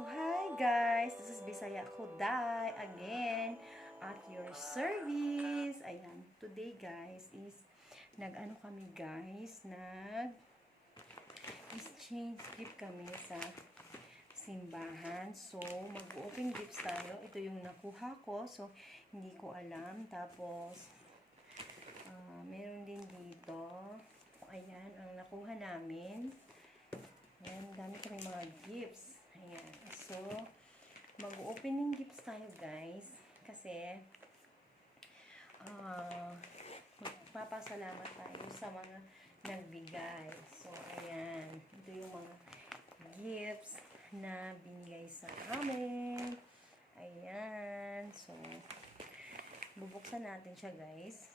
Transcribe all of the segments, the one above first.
So, hi guys! This is Bisaya Kuday again at your service. Ayan, today guys is nag-ano kami guys, nag-exchange gift kami sa simbahan. So, mag-open gifts tayo. Ito yung nakuha ko. So, hindi ko alam. Tapos, meron din dito. Ayan, ang nakuha namin. Ayan, dami kami mga gifts. Ayan. So, mag-opening gifts tayo, guys. Kasi, magpapasalamat tayo sa mga nagbigay. So, ayan. Ito yung mga gifts na binigay sa amin. Ayan. So, bubuksan natin siya, guys.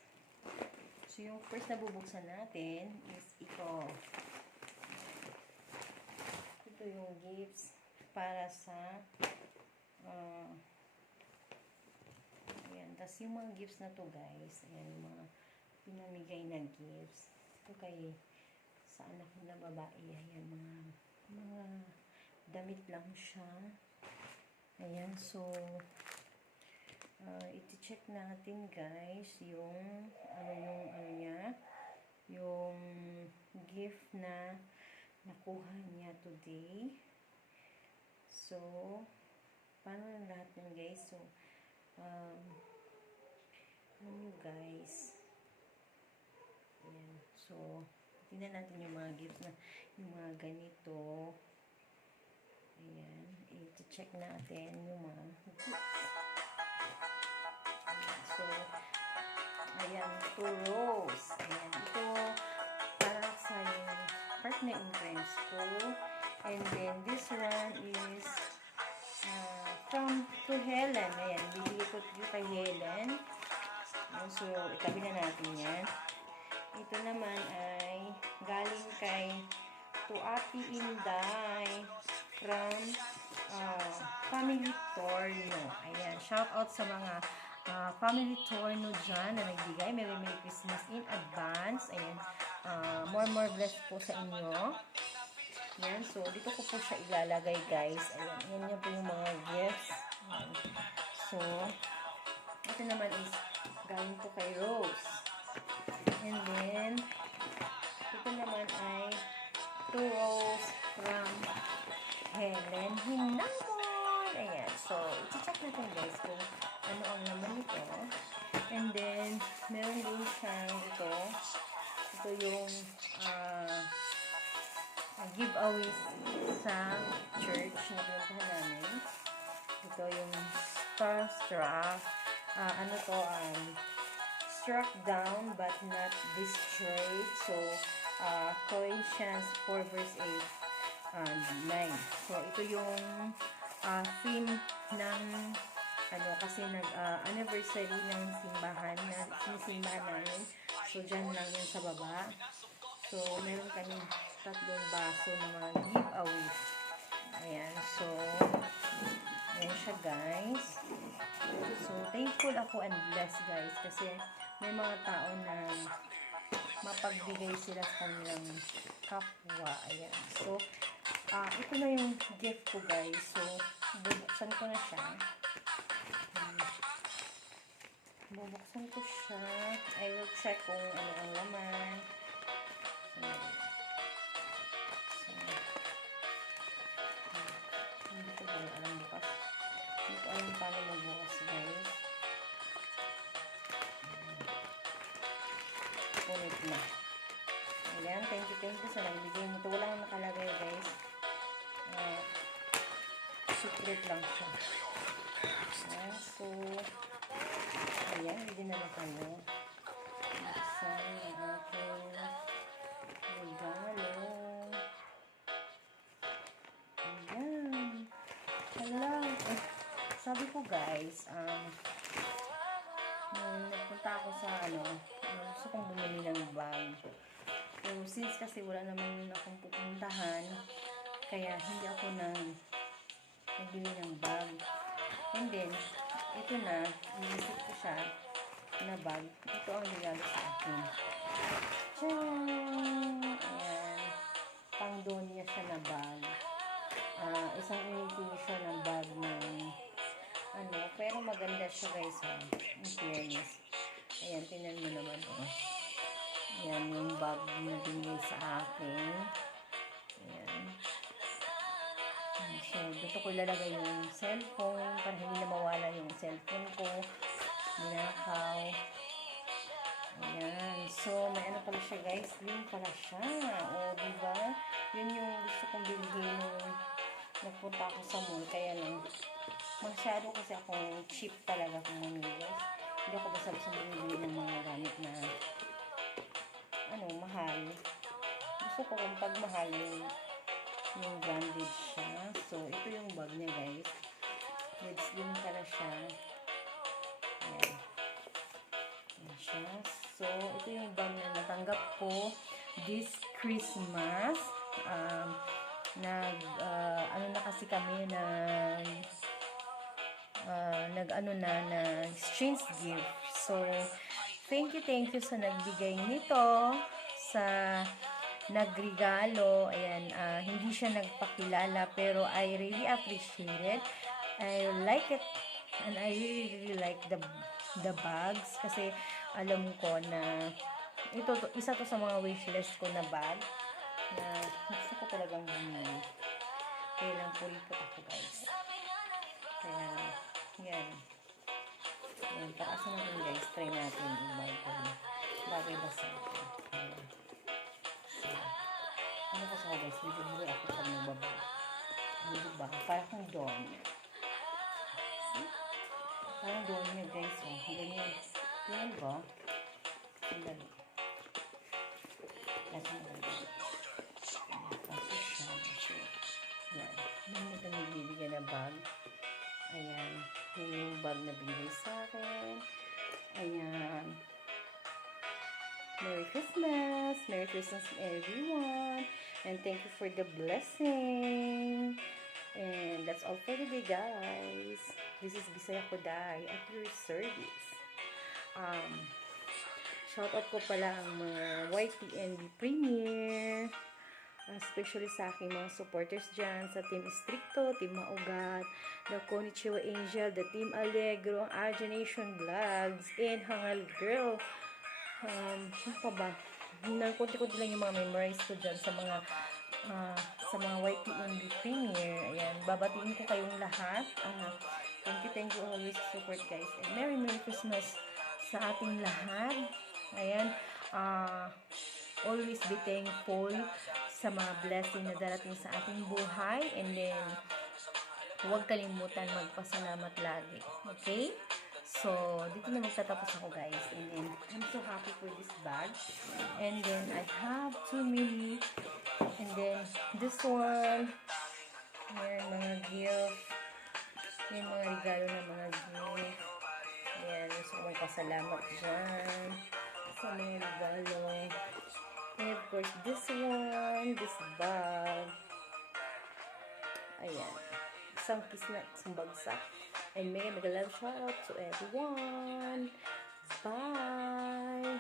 So, yung first na bubuksan natin is ito. Ito yung gifts para sa ayan. Tapos yung mga gifts na to guys, ayan yung mga pinamigay na gifts. Ito kay sa anak ko na babae. Ayan, mga damit lang siya. Ayan, so iti-check natin guys yung yung gift na nakuha niya today. So, paano lang lahat yan guys? So, guys. Ayan. So, tingnan natin yung mga gifts na, yung mga ganito. Ayan. I-check natin yung mga gifts. Ayan. So, ayan. 2 rows. Ayan. Ito, para sa yung partner in crime school. And then, this one is from to Helen. Ayan, bibigay ko yung kay Helen. Ayan, so, itabi na natin yan. Ito naman ay galing kay to Ate Inday from Family Torno. Ayan, shout out sa mga Family Torno dyan na nagbigay. Merry Christmas in advance. Ayan, more blessed po sa inyo. Yan, so dito ko po siya ilalagay guys. Ayan, yan po yung mga gifts. Ayan. So, ito naman is galing po kay Rose. And then, ito naman ay 2 rows from Helen Hinamon. Ayan, so i-check natin guys kung ano ang naman nito. And then, meron din siyang ito. Ito yung giveaway sa church na pinuntahan namin. Ito yung Starstruck. Struck down but not destroyed. So, Colossians 4 verse 8 and 9. So, ito yung theme ng kasi anniversary ng simbahan na sinisimbahan namin. So, dyan lang yun sa baba. So, meron kami 3 baso ng mga giveaway. Ayan. So, ayan siya guys. So, thankful ako and blessed guys. Kasi may mga tao na mapagbigay sila sa kanilang kapwa. Ayan. So, ito na yung gift ko guys. So, bubuksan ko na siya. Bubuksan ko siya. I will check kung ano ang laman. Hindi ko ba alam bukas. Hindi ko alam paano magbukas guys. Ulit na. Ayan, thank you sa nagbigay nito. Wala nang nakalagay guys. Secret lang siya. Ayan, so ayan, hindi na kami. Buksan ang aking regalo. Ayan. Hala. Sabi ko guys, nagpunta ako sa gusto kong bumili ng bag. So, since kasi wala naman akong pupuntahan, kaya hindi ako nagbili ng bag. And then, ito na, inisip ko siya na bag. Ito ang regalo sa akin. Tiyaan! Ayan. Pang doon niya siya na bag. Isang imitation siya guys, ha. In fairness. Ayan, tingnan mo naman, oh. Ayan, yung bag na binigay sa akin. Ayan. So, dito ko ilalagay yung cellphone para hindi na mawala yung cellphone ko. Ninakaw. Ayan. So, may ano pala siya guys. Green pala siya. O, diba? Yun yung gusto kong bilhin nung nagpunta ako sa mall. Kaya lang, masyado kasi akong cheap talaga kung mamili. Hindi ako basta-basta bumibili ng mga gamit na mahal. Gusto ko kung pag mahal yung branded siya. So, ito yung bag niya guys. With slim pala siya. Ayan. Ayan siya. So, ito yung bag na natanggap ko this Christmas. Ano na kasi kami na na exchange gift. So, thank you sa nagbigay nito, sa nagregalo. Ayan, hindi siya nagpakilala pero I really appreciate it. I like it and I really like the bags kasi alam ko na isa to sa mga wishlist ko na bag na gusto ko talagang bumili. Kaya lang pulipot ako guys. Kaya, yan. Yan, taasan natin guys. Try natin i-bag ko. Bagay ba sa ito? So, ano ko sa guys? Bibili ako pag nagbaba. Ano ba? Parang kong doon. Parang doon niya guys. Oh. Ganyan. Ganyan ba? Sandali. Kasi natin. Yan. Yan ito nagbibigay na bag. Ayan. Yun yung bag na binigay sa akin. Ayan. Merry Christmas! Merry Christmas everyone! And thank you for the blessing! And that's all for today guys. This is Bisaya Koday at your service. Shoutout ko pala ang mga YTNB Premier. Especially sa aking mga supporters dyan sa Team Stricto, Team Maugat, the Konnichiwa Angel, the Team Allegro, ang Argenation Vlogs, and Hangal Girl. Ano pa ba? Kunti-kunti lang yung mga memorize ko dyan sa mga YTNB Premier. Ayan, babatiin ko kayong lahat. Thank you always support guys. And Merry Christmas sa ating lahat. Ayan, always be thankful sa mga blessing na darating sa ating buhay, and then huwag kalimutan magpasalamat lagi. Okay? So, dito na magtatapos ako guys, and then I'm so happy for this bag, and then I have 2 mini, and then this one, yan, mga gift, yan, mga regalo na mga gift, yan, gusto ko magpasalamat dyan sa mga regalo. And of course, this one, this bag. Ayan. Isang kiss na, isang bagsak. And mega love shout out to everyone. Bye!